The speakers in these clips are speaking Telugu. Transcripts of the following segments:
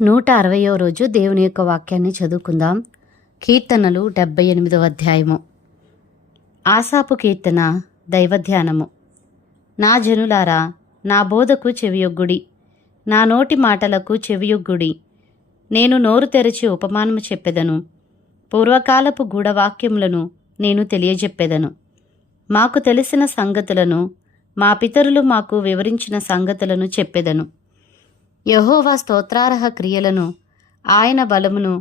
160వ రోజు దేవుని యొక్క వాక్యాన్ని చదువుకుందాం. కీర్తనలు 78వ అధ్యాయము. ఆసాపు కీర్తన. దైవధ్యానము. నా జనులారా, నా బోధకు చెవియొగ్గుడి, నా నోటి మాటలకు చెవియొగ్గుడి. నేను నోరు తెరచి ఉపమానము చెప్పెదను, పూర్వకాలపు గూఢవాక్యములను నేను తెలియజెప్పెదను. మాకు తెలిసిన సంగతులను, మా పితరులు మాకు వివరించిన సంగతులను చెప్పెదను. యెహోవా స్తోత్రార్హ క్రియలను, ఆయన బలమును,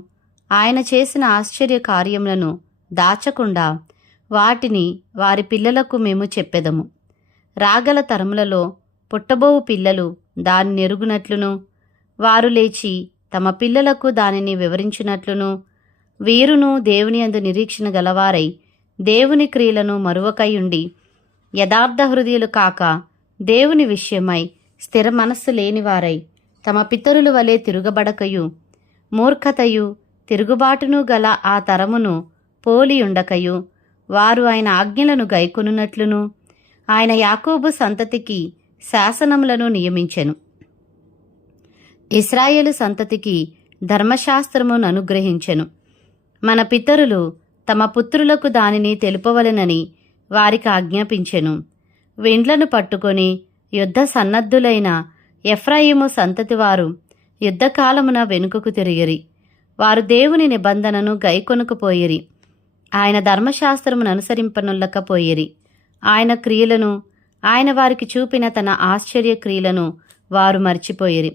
ఆయన చేసిన ఆశ్చర్య కార్యములను దాచకుండా వాటిని వారి పిల్లలకు మేము చెప్పెదము. రాగల తరములలో పుట్టబోవు పిల్లలు దాని నెరుగునట్లును, వారు లేచి తమ పిల్లలకు దానిని వివరించినట్లును, వీరును దేవుని యందు నిరీక్షణ గలవారై దేవుని క్రియలను మరువకయుండి యథార్థ హృదయులు కాక దేవుని విషయమై స్థిర మనస్సు లేనివారై తమ పితరుల వలె తిరుగబడకయు మూర్ఖతయు తిరుగుబాటును గల ఆ తరమును పోలియుండకయు వారు ఆయన ఆజ్ఞలను గైకొనున్నట్లును ఆయన యాకోబు సంతతికి శాసనములను నియమించెను. ఇశ్రాయేలు సంతతికి ధర్మశాస్త్రమును అనుగ్రహించెను. మన పితరులు తమ పుత్రులకు దానిని తెలుపవలెనని వారికి ఆజ్ఞాపించెను. విండ్లను పట్టుకొని యుద్ధ సన్నద్ధులైన ఎఫ్రాయిము సంతతి వారు యుద్ధకాలమున వెనుకకు తిరిగిరి. వారు దేవుని నిబంధనను గైకొనకపోయిరి. ఆయన ధర్మశాస్త్రమును అనుసరింపనుల్లకపోయిరి. ఆయన క్రియలను, ఆయన వారికి చూపిన తన ఆశ్చర్య క్రియలను వారు మర్చిపోయిరి.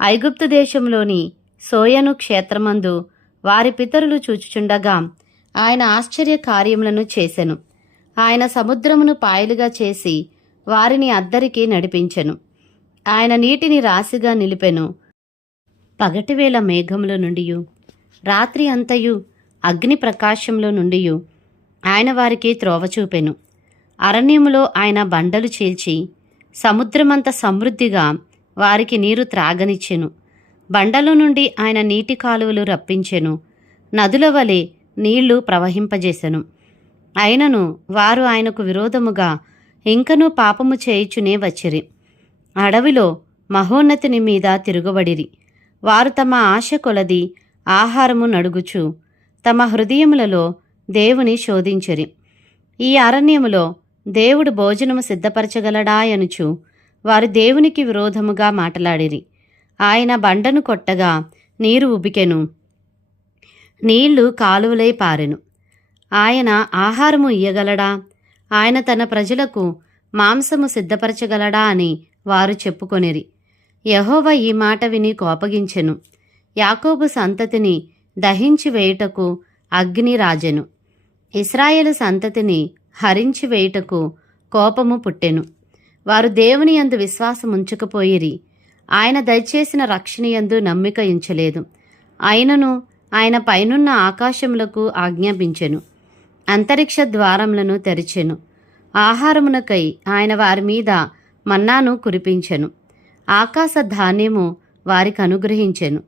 ఐగుప్తు దేశంలోని సోయను క్షేత్రమందు వారి పితరులు చూచుచుండగా ఆయన ఆశ్చర్య కార్యములను చేసెను. ఆయన సముద్రమును పాయలుగా చేసి వారిని అద్దరికి నడిపించెను. ఆయన నీటిని రాశిగా నిలిపెను. పగటివేళ మేఘముల నుండియు రాత్రి అంతయు అగ్ని ప్రకాశంలో నుండియు ఆయన వారికి త్రోవ చూపెను. అరణ్యములో ఆయన బండలు చీల్చి సముద్రమంత సమృద్ధిగా వారికి నీరు త్రాగనిచ్చెను. బండల నుండి ఆయన నీటి కాలువలు రప్పించెను. నదుల వలె నీళ్లు ప్రవహింపజేసెను. అయినను వారు ఆయనకు విరోధముగా ఇంకనూ పాపము చేయుచునే వచ్చిరి. అడవిలో మహోన్నతుని మీద తిరుగబడిరి. వారు తమ ఆశ కొలది ఆహారము నడుగుచు తమ హృదయములలో దేవుని శోధించిరి. ఈ అరణ్యములో దేవుడు భోజనము సిద్ధపరచగలడాయనుచు వారు దేవునికి విరోధముగా మాటలాడిరి. ఆయన బండను కొట్టగా నీరు ఉబికెను, నీళ్లు కాలువలై పారెను. ఆయన ఆహారము ఇయ్యగలడా? ఆయన తన ప్రజలకు మాంసము సిద్ధపరచగలడా అని వారు చెప్పుకొనిరి. యెహోవా ఈ మాట విని కోపగించెను. యాకోబు సంతతిని దహించి వేయుటకు అగ్ని రాజెను. ఇశ్రాయేలు సంతతిని హరించి వేయుటకు కోపము పుట్టెను. వారు దేవుని యందు విశ్వాసముంచకపోయిరి. ఆయన దయచేసిన రక్షణ యందు నమ్మిక ఉంచలేదు. అయినను ఆయన పైనున్న ఆకాశములకు ఆజ్ఞాపించెను, అంతరిక్ష ద్వారములను తెరిచెను. ఆహారమునకై ఆయన వారి మీద మన్నాను కురిపించెను. ఆకాశ ధాన్యము వారికి అనుగ్రహించెను.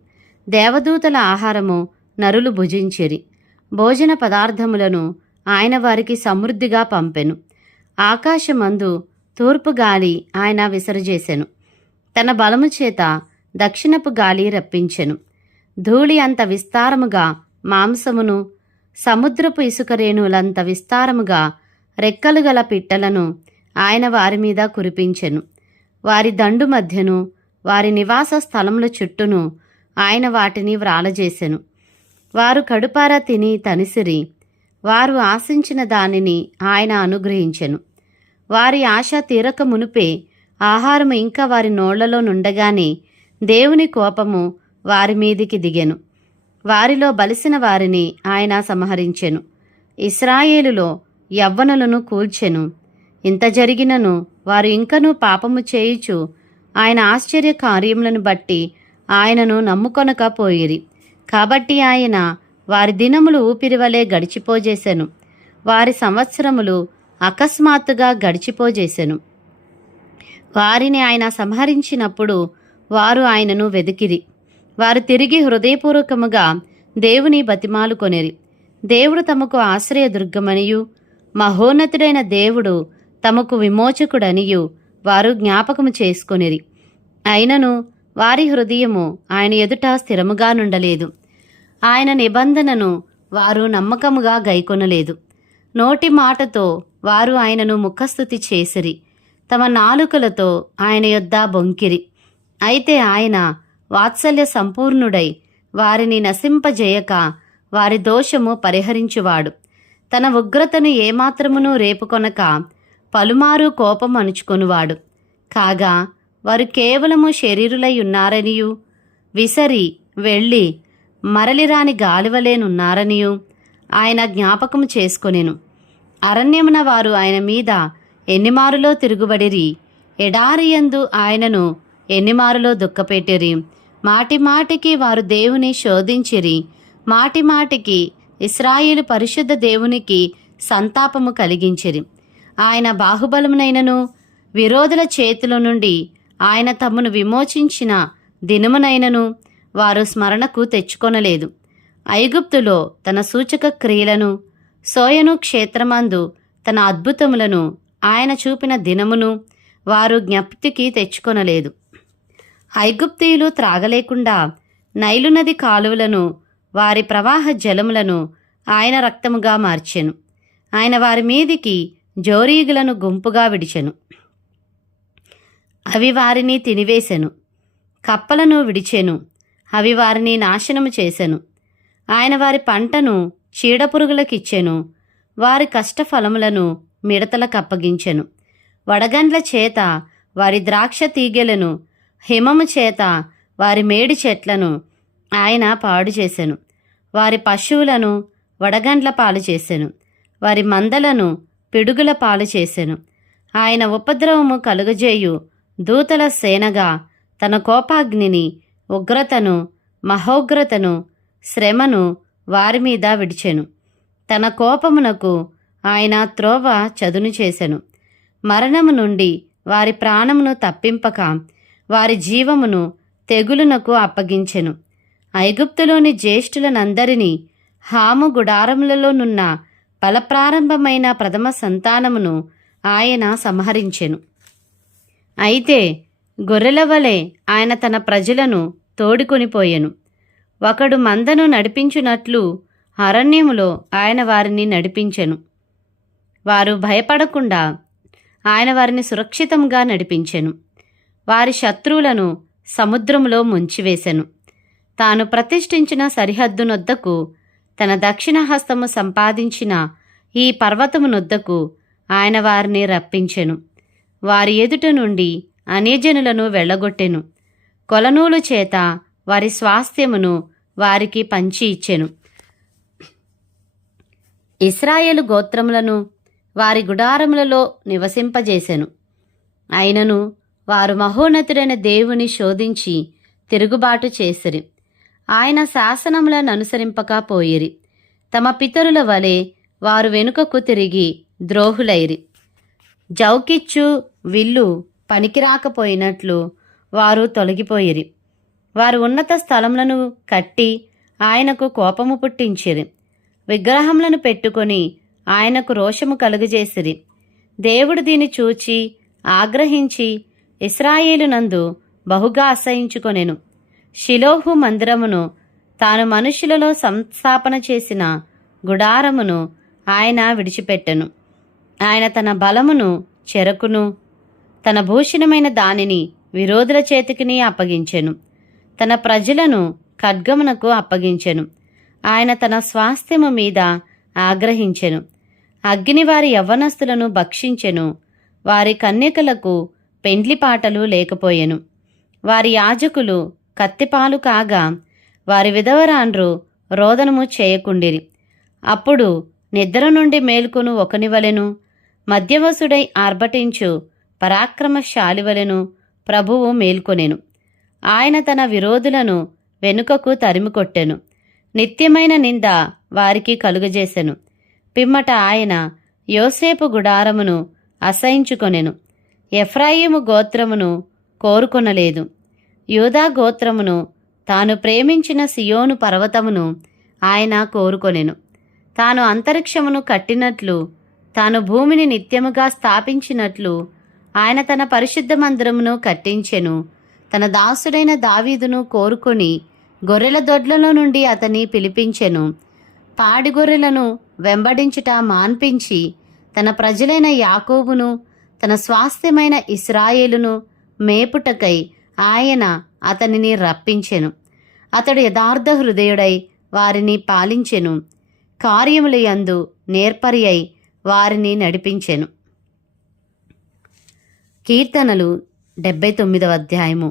దేవదూతల ఆహారము నరులు భుజించిరి. భోజన పదార్థములను ఆయన వారికి సమృద్ధిగా పంపెను. ఆకాశమందు తూర్పు గాలి ఆయన విసరజేసెను. తన బలము చేత దక్షిణపు గాలి రప్పించెను. ధూళి అంత విస్తారముగా మాంసమును, సముద్రపు ఇసుక రేణులంత విస్తారముగా రెక్కలు గల పిట్టలను ఆయన వారి మీద కురిపించెను. వారి దండు మధ్యను వారి నివాస స్థలముల చుట్టూను ఆయన వాటిని వ్రాలజేసెను. వారు కడుపారా తిని తనిసిరి. వారు ఆశించిన దానిని ఆయన అనుగ్రహించెను. వారి ఆశ తీరక మునుపే ఆహారము ఇంకా వారి నోళ్లలో నుండగానే దేవుని కోపము వారి మీదికి దిగెను. వారిలో బలిసిన వారిని ఆయన సంహరించెను. ఇశ్రాయేలులో యవ్వనులను కూల్చెను. ఇంత జరిగినను వారు ఇంకనూ పాపము చేయుచు ఆయన ఆశ్చర్య కార్యములను బట్టి ఆయనను నమ్ముకొనకపోయిరి. కాబట్టి ఆయన వారి దినములు ఊపిరివలే గడిచిపోజేసెను. వారి సంవత్సరములు అకస్మాత్తుగా గడిచిపోజేసెను. వారిని ఆయన సంహరించినప్పుడు వారు ఆయనను వెదికిరి. వారు తిరిగి హృదయపూర్వకముగా దేవుని బతిమాలుకొనిరి. దేవుడు తమకు ఆశ్రయదుర్గమనియు మహోన్నతుడైన దేవుడు తమకు విమోచకుడనియు వారు జ్ఞాపకము చేసుకొనిరి. అయినను వారి హృదయము ఆయన ఎదుట స్థిరముగా నుండలేదు. ఆయన నిబంధనను వారు నమ్మకముగా గైకొనలేదు. నోటి మాటతో వారు ఆయనను ముఖస్తుతి చేసిరి, తమ నాలుకలతో ఆయన యొద్ద బొంకిరి. అయితే ఆయన వాత్సల్య సంపూర్ణుడై వారిని నశింపజేయక వారి దోషము పరిహరించువాడు. తన ఉగ్రతను ఏమాత్రమును రేపుకొనక పలుమారు కోపం అణుచుకొనువాడు. కాగా వారు కేవలము శరీరులై ఉన్నారనియు, విసరి వెళ్ళి మరలిరాని గాలివలేనున్నారనియు ఆయన జ్ఞాపకం చేసుకొనెను. అరణ్యమున వారు ఆయన మీద ఎన్నిమారులో తిరుగుబడిరి, ఎడారియందు ఆయనను ఎన్నిమారులో దుఃఖపెట్టిరి. మాటిమాటికి వారు దేవుని శోధించిరి, మాటిమాటికి ఇశ్రాయేలు పరిశుద్ధ దేవునికి సంతాపము కలిగించిరి. ఆయన బాహుబలమునైనను విరోధుల చేతుల నుండి ఆయన తమను విమోచించిన దినమునైనను వారు స్మరణకు తెచ్చుకొనలేదు. ఐగుప్తులో తన సూచక క్రియలను, సోయను క్షేత్రమందు తన అద్భుతములను ఆయన చూపిన దినమును వారు జ్ఞప్తికి తెచ్చుకొనలేదు. ఐగుప్తీయులు త్రాగలేకుండా నైలు నది కాలువలను, వారి ప్రవాహ జలములను ఆయన రక్తముగా మార్చెను. ఆయన వారి మీదికి జోరీగులను గుంపుగా విడిచెను, అవి వారిని తినివేశెను. కప్పలను విడిచెను, అవి వారిని నాశనము చేసెను. ఆయన వారి పంటను చీడపురుగులకిచ్చెను, వారి కష్టఫలములను మిడతలకు అప్పగించెను. వడగండ్ల చేత వారి ద్రాక్ష తీగెలను, హిమము చేత వారి మేడి చెట్లను ఆయన పాడు చేసెను. వారి పశువులను వడగండ్ల పాలు చేసెను, వారి మందలను పిడుగుల పాలు చేసెను. ఆయన ఉపద్రవము కలుగజేయు దూతల సేనగా తన కోపాగ్నిని, ఉగ్రతను, మహోగ్రతను, శ్రమను వారి మీద విడిచెను. తన కోపమునకు ఆయన త్రోవ చదును చేసెను. మరణము నుండి వారి ప్రాణమును తప్పింపక వారి జీవమును తెగులునకు అప్పగించెను. ఐగుప్తులోని జ్యేష్ఠులనందరినీ, హాము గుడారములలోనున్న ఫలప్రారంభమైన ప్రథమ సంతానమును ఆయన సంహరించెను. అయితే గొర్రెల వలె ఆయన తన ప్రజలను తోడుకొనిపోయెను. ఒకడు మందను నడిపించునట్లు అరణ్యములో ఆయన వారిని నడిపించెను. వారు భయపడకుండా ఆయన వారిని సురక్షితంగా నడిపించెను. వారి శత్రువులను సముద్రములో ముంచివేశెను. తాను ప్రతిష్ఠించిన సరిహద్దునొద్దకు, తన దక్షిణ హస్తము సంపాదించిన ఈ పర్వతమునొద్దకు ఆయన వారిని రప్పించెను. వారి ఎదుట నుండి అన్యజనులను వెళ్ళగొట్టెను. కొలనూలు చేత వారి స్వాస్థ్యమును వారికి పంచి ఇచ్చెను. ఇశ్రాయేలు గోత్రములను వారి గుడారములలో నివసింపజేసెను. అయినను వారు మహోన్నతుడైన దేవుని శోధించి తిరుగుబాటు చేసిరి. ఆయన శాసనములను అనుసరింపకపోయిరి. తమ పితరుల వలె వారు వెనుకకు తిరిగి ద్రోహులైరి. జౌకిచ్చు విల్లు పనికిరాకపోయినట్లు వారు తొలగిపోయిరి. వారు ఉన్నత స్థలములను కట్టి ఆయనకు కోపము పుట్టించిరి. విగ్రహములను పెట్టుకొని ఆయనకు రోషము కలుగజేసిరి. దేవుడు దీన్ని చూచి ఆగ్రహించి ఇశ్రాయేలునందు బహుగా అసహించుకొనెను. షిలోహు మందిరమును, తాను మనుషులలో సంస్థాపన చేసిన గుడారమును ఆయన విడిచిపెట్టెను. ఆయన తన బలమును, చెరకును, తన భూషణమైన దానిని విరోధుల చేతికిని అప్పగించెను. తన ప్రజలను ఖడ్గమునకు అప్పగించెను. ఆయన తన స్వాస్థ్యము మీద ఆగ్రహించెను. అగ్ని వారి యవ్వనస్తులను భక్షించెను. వారి కన్యకలకు పెండ్లిపాటలు లేకపోయెను. వారి యాజకులు కత్తిపాలు కాగా వారి విధవరాండ్రు రోదనము చేయకుండిరి. అప్పుడు నిద్ర నుండి మేల్కొను ఒకనివలెను, మధ్యవసుడై ఆర్భటించు పరాక్రమశాలివలెను ప్రభువు మేల్కొనెను. ఆయన తన విరోధులను వెనుకకు తరిమికొట్టెను. నిత్యమైన నింద వారికి కలుగజేసెను. పిమ్మట ఆయన యోసేపు గుడారమును అసహించుకొనెను. ఎఫ్రాయిము గోత్రమును కోరుకొనలేదు. యూదా గోత్రమును, తాను ప్రేమించిన సియోను పర్వతమును ఆయన కోరుకొనెను. తాను అంతరిక్షమును కట్టినట్లు, తాను భూమిని నిత్యముగా స్థాపించినట్లు ఆయన తన పరిశుద్ధ మందిరమును కట్టించెను. తన దాసుడైన దావీదును కోరుకొని గొర్రెల దొడ్లలో నుండి అతని పిలిపించెను. పాడి గొర్రెలను వెంబడించుట మాన్పించి తన ప్రజలైన యాకోబును, తన స్వాస్థ్యమైన ఇశ్రాయేలును మేపుటకై ఆయన అతనిని రప్పించెను. అతడు యథార్థ హృదయుడై వారిని పాలించెను. కార్యముల యందు నేర్పరి అయి వారిని నడిపించెను. కీర్తనలు 79వ అధ్యాయము.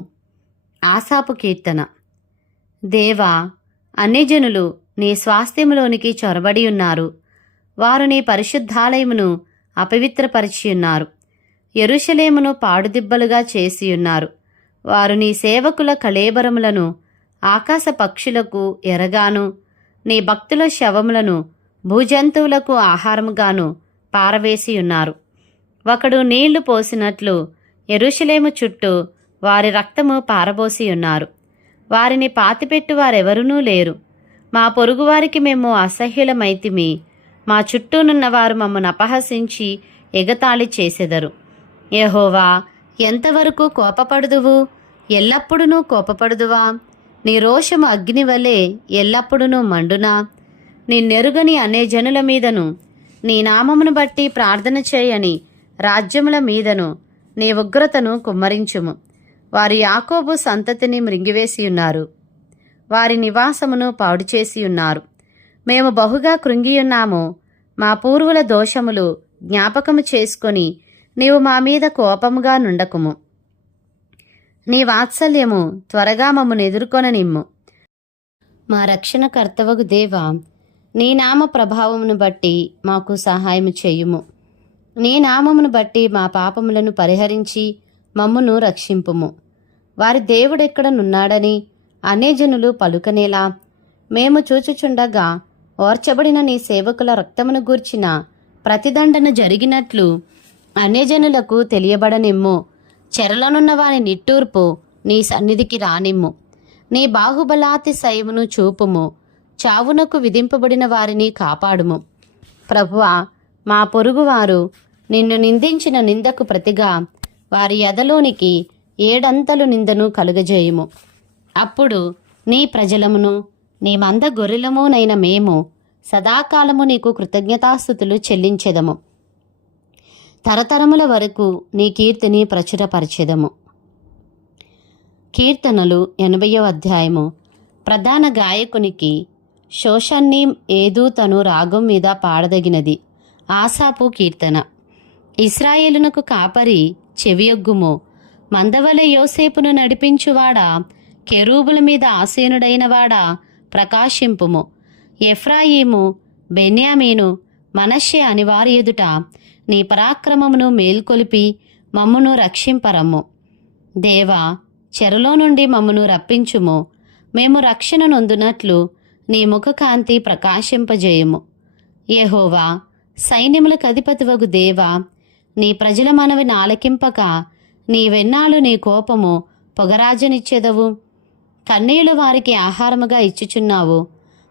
ఆసాపు కీర్తన. దేవా, అన్యజనులు నీ స్వాస్థ్యములోనికి చొరబడి ఉన్నారు. వారు నీ పరిశుద్ధాలయమును అపవిత్రపరిచియున్నారు. యెరూషలేమును పాడుదిబ్బలుగా చేసియున్నారు. వారు నీ సేవకుల కళేబరములను ఆకాశ పక్షులకు ఎరగాను, నీ భక్తుల శవములను భూజంతువులకు ఆహారముగాను పారవేసియున్నారు. ఒకడు నీళ్లు పోసినట్లు యెరూషలేము చుట్టూ వారి రక్తము పారబోసియున్నారు. వారిని పాతిపెట్టు వారెవరునూ లేరు. మా పొరుగువారికి మేము అసహ్యులమైతిమి. మా చుట్టూనున్న వారు మమ్మను అపహసించి ఎగతాళి చేసెదరు. యెహోవా, ఎంతవరకు కోపపడుదువు? ఎల్లప్పుడూ కోపపడుదువా? నీ రోషము అగ్నివలే ఎల్లప్పుడూ మండునా? నిన్నెరుగని అన్యజనుల మీదను, నీ నామమును బట్టి ప్రార్థన చేయని రాజ్యముల మీదను నీ ఉగ్రతను కుమ్మరించుము. వారి యాకోబు సంతతిని మృంగివేసియున్నారు. వారి నివాసమును పాడు చేసియున్నారు. మేము బహుగా కృంగియున్నాము. మా పూర్వుల దోషములు జ్ఞాపకము చేసుకొని నీవు మా మీద కోపముగా నుండకుము. నీ వాత్సల్యము త్వరగా మమ్మను ఎదుర్కొననిమ్ము. మా రక్షణకర్తవగు దేవా, నీ నామ ప్రభావమును బట్టి మాకు సహాయము చేయుము. నీ నామమును బట్టి మా పాపములను పరిహరించి మమ్మును రక్షింపుము. వారి దేవుడెక్కడనున్నాడని అన్యజనులు పలుకనేలా మేము చూచుచుండగా ఓర్చబడిన నీ సేవకుల రక్తమును గూర్చిన ప్రతిదండన జరిగినట్లు అన్యజనులకు తెలియబడనిమ్ము. చెరలనున్న వారి నిట్టూర్పు నీ సన్నిధికి రానిమ్ము. నీ బాహుబలాతిశయమును చూపుము. చావునకు విధింపబడిన వారిని కాపాడుము. ప్రభువా, మా పొరుగువారు నిన్ను నిందించిన నిందకు ప్రతిగా వారి ఎదలోనికి ఏడంతలు నిందను కలుగజేయుము. అప్పుడు నీ ప్రజలమును నీ మంద గొర్రెలమునైన మేము సదాకాలము నీకు కృతజ్ఞతాస్తుతులు చెల్లించెదము. తరతరముల వరకు నీ కీర్తిని ప్రచురపరచెదము. కీర్తనలు 80వ అధ్యాయము. ప్రధాన గాయకునికి శోషన్నీ ఏదూతను రాగం మీద పాడదగినది. ఆసాపు కీర్తన. ఇశ్రాయేలునకు కాపరి చెవియొగ్గుము. మందవలె యోసేపును నడిపించువాడా, కెరూబుల మీద ఆసీనుడైనవాడా, ప్రకాశింపుము. ఎఫ్రాయిము, బెన్యామీను, మనష్షే అని వారి ఎదుట నీ పరాక్రమమును మేల్కొలిపి మమ్మును రక్షింపరమ్ము. దేవా, చెరలో నుండి మమ్మును రప్పించుము. మేము రక్షణ నొందునట్లు నీ ముఖకాంతి ప్రకాశింపజేయము. యెహోవా, సైన్యములకు అధిపతివగు దేవా, నీ ప్రజల మనవిని ఆలకింపక నీవెన్నాళ్ళు నీ కోపము పొగరాజనిచ్చెదవు. కన్నీళ్లు వారికి ఆహారముగా ఇచ్చుచున్నావు.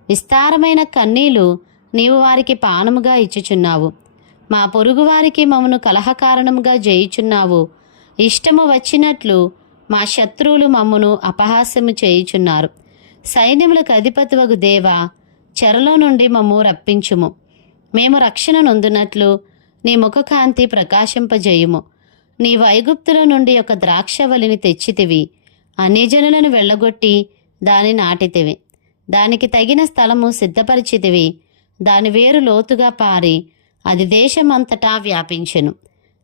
విస్తారమైన కన్నీళ్లు నీవు వారికి పానముగా ఇచ్చుచున్నావు. మా పొరుగువారికి మమ్మను కలహకారణముగా చేయుచున్నావు. ఇష్టము వచ్చినట్లు మా శత్రువులు మమ్మను అపహాస్యము చేయుచున్నారు. సైన్యములకు అధిపతివగు దేవా, చెరలో నుండి మమ్ము రప్పించుము. మేము రక్షణ నొందునట్లు నీ ముఖకాంతి ప్రకాశింపజేయుము. నీవు ఐగుప్తుల నుండి ఒక ద్రాక్షవల్లిని తెచ్చితివి. అన్యజనులను వెళ్ళగొట్టి దాని నాటితివి. దానికి తగిన స్థలము సిద్ధపరిచితివి. దాని వేరు లోతుగా పారి అది దేశమంతటా వ్యాపించెను.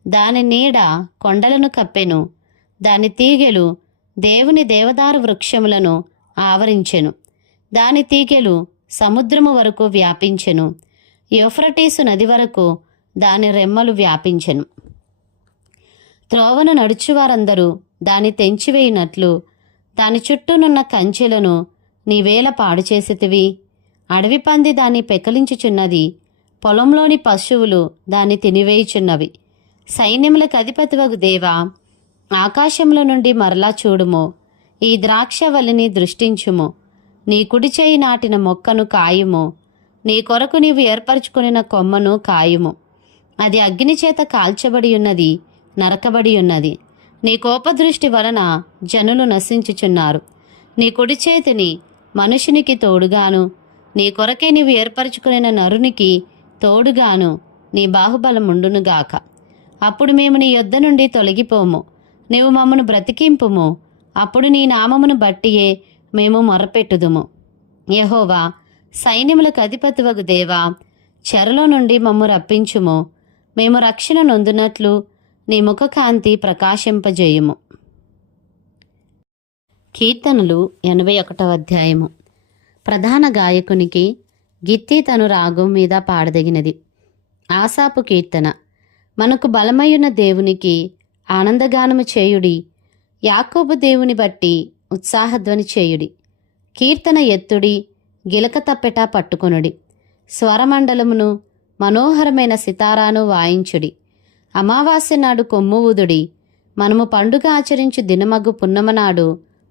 దాని నీడ కొండలను కప్పెను. దాని తీగెలు దేవుని దేవదారు వృక్షములను ఆవరించెను. దాని తీగెలు సముద్రము వరకు వ్యాపించెను. యూఫ్రటీసు నది వరకు దాని రెమ్మలు వ్యాపించెను. త్రోవను నడుచువారందరూ దాని తెంచివేయునట్లు దాని చుట్టూనున్న కంచెలను నీవేల పాడు చేసితివి. అడవి పంది దాన్ని పెకలించుచున్నది. పొలంలోని పశువులు దాన్ని తినివేయుచున్నవి. సైన్యములకు అధిపతివగు దేవా, ఆకాశంలో నుండి మరలా చూడుము. ఈ ద్రాక్షవల్లిని దృష్టించుము. నీ కుడి చేయి నాటిన మొక్కను కాయుము. నీ కొరకు నీవు ఏర్పరచుకొనిన కొమ్మను కాయుము. అది అగ్నిచేత కాల్చబడి ఉన్నది, నరకబడి ఉన్నది. నీ కోపదృష్టి వలన జనులు నశించుచున్నారు. నీ కుడి చేతిని మనుషునికి తోడుగాను, నీ కొరకే నీవు ఏర్పరచుకున్న నరునికి తోడుగాను నీ బాహుబలముండునుగాక. అప్పుడు మేము నీ యొద్ద నుండి తొలగిపోము. నీవు మమ్మను బ్రతికింపుము. అప్పుడు నీ నామమును బట్టియే మేము మొరపెట్టుదుము. యెహోవా, సైన్యములకు అధిపతివగు దేవా, చెరలో నుండి మమ్ము రప్పించుము. మేము రక్షణ నొందునట్లు నీ ముఖకాంతి ప్రకాశింపజేయుము. కీర్తనలు 81వ అధ్యాయము. ప్రధాన గాయకునికి గిత్తి తను రాగం మీద పాడదగినది. ఆసాపు కీర్తన. మనకు బలమయ్యున్న దేవునికి ఆనందగానము చేయుడి. యాకోబు దేవుని బట్టి ఉత్సాహధ్వని చేయుడి. కీర్తన ఎత్తుడి, గిలక తప్పెట పట్టుకొనుడి. స్వరమండలమును మనోహరమైన సితారాను వాయించుడి. అమావాస్య నాడు కొమ్ము ఊదుడి. మనము పండుగ ఆచరించు దినమగు పున్నమనాడు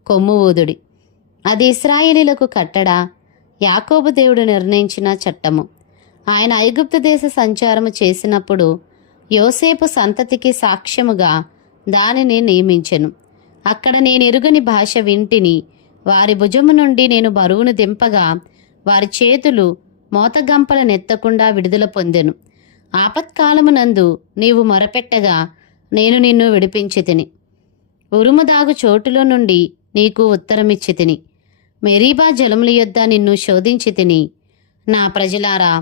కొమ్ము ఊదుడి. అది ఇశ్రాయేలీలకు కట్టడ, యాకోబు దేవుడు నిర్ణయించిన చట్టము. ఆయన ఐగుప్తు దేశ సంచారము చేసినప్పుడు యోసేపు సంతతికి సాక్ష్యముగా దానిని నియమించెను. అక్కడ నేనెరుగని భాష వింటిని. వారి భుజము నుండి నేను బరువును దింపగా వారి చేతులు మోతగంపల నెత్తకుండా విడుదల పొందెను. ఆపత్కాలమునందు నీవు మొరపెట్టగా నేను నిన్ను విడిపించితిని. ఉరుముదాగు చోటులో నుండి నీకు ఉత్తరమిచ్చితిని. మెరీబా జలముల యొద్ద నిన్ను శోధించితిని. నా ప్రజలారా,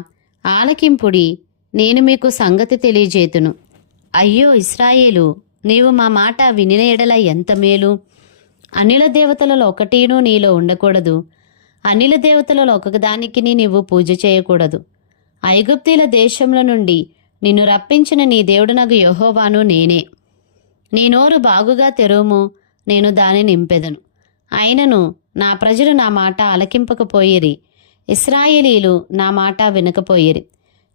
ఆలకింపుడి, నేను మీకు సంగతి తెలియజేతును. అయ్యో ఇశ్రాయేలు, నీవు మా మాట వినిన ఎడల ఎంత మేలు. అనిల దేవతలలో ఒకటీనూ నీలో ఉండకూడదు. అనిల దేవతలలో ఒకదానికి నీవు పూజ చేయకూడదు. ఐగుప్తీల దేశంలో నుండి నిన్ను రప్పించిన నీ దేవుడనగు యెహోవాను నేనే. నీ నోరు బాగుగా తెరువుము, నేను దాని నింపెదను. అయినను నా ప్రజలు నా మాట ఆలకింపకపోయిరి. ఇశ్రాయేలీలు నా మాట వినకపోయిరి.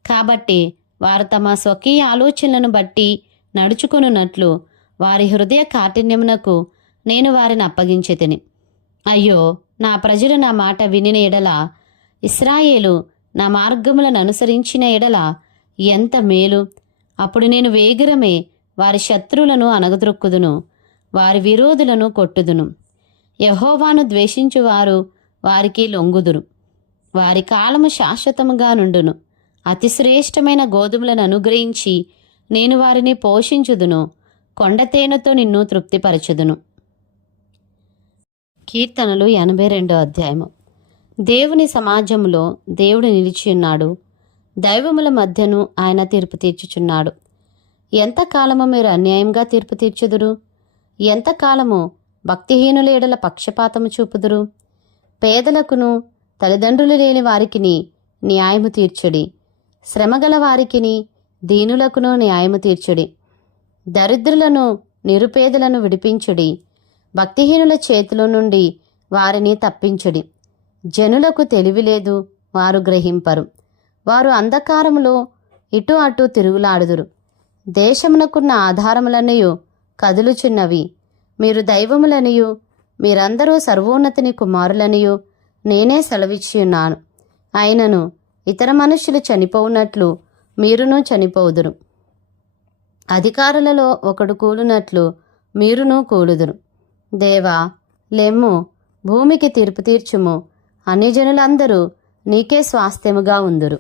కాబట్టి వారు తమ స్వకీయ ఆలోచనలను బట్టి నడుచుకొనున్నట్లు వారి హృదయ కాఠిన్యమునకు నేను వారిని అప్పగించితిని. అయ్యో, నా ప్రజలు నా మాట వినిన ఎడల, ఇశ్రాయేలు నా మార్గములను అనుసరించిన ఎడల ఎంత మేలు. అప్పుడు నేను వేగిరమే వారి శత్రువులను అనగద్రొక్కుదును, వారి విరోధులను కొట్టుదును. యెహోవాను ద్వేషించువారు వారికి లొంగుదురు. వారి కాలము శాశ్వతముగా నుండును. అతి శ్రేష్టమైన గోధుమలను అనుగ్రహించి నేను వారిని పోషించుదును. కొండతేనెతో నిన్ను తృప్తిపరచుదును. కీర్తనలు 82వ అధ్యాయము. దేవుని సమాజములో దేవుడు నిలిచియున్నాడు. దైవముల మధ్యను ఆయన తీర్పు తీర్చుచున్నాడు. ఎంతకాలము మీరు అన్యాయంగా తీర్పు తీర్చుదురు? ఎంతకాలము భక్తిహీనుల ఎడల పక్షపాతము చూపుదురు? పేదలకును తల్లిదండ్రులు లేని వారికిని న్యాయము తీర్చుడి. శ్రమగల వారికిని దీనులకును న్యాయము తీర్చుడి. దరిద్రులను నిరుపేదలను విడిపించుడి. భక్తిహీనుల చేతిలో నుండి వారిని తప్పించుడి. జనులకు తెలివి లేదు, వారు గ్రహింపరు. వారు అంధకారములో ఇటు అటు తిరుగులాడుదురు. దేశమునకున్న ఆధారములన్నయు కదులుచున్నవి. మీరు దైవములనియు మీరందరూ సర్వోన్నతిని కుమారులనియు నేనే సెలవిచ్చియున్నాను. అయినను ఇతర మనుష్యులు చనిపోవునట్లు మీరును చనిపోవుదురు. అధికారులలో ఒకడు కూలునట్లు మీరును కూలుదురు. దేవా, లెమ్ము, భూమికి తీర్పు తీర్చుము. అన్యజనులందరూ నీకే స్వాస్థ్యముగా ఉందురు.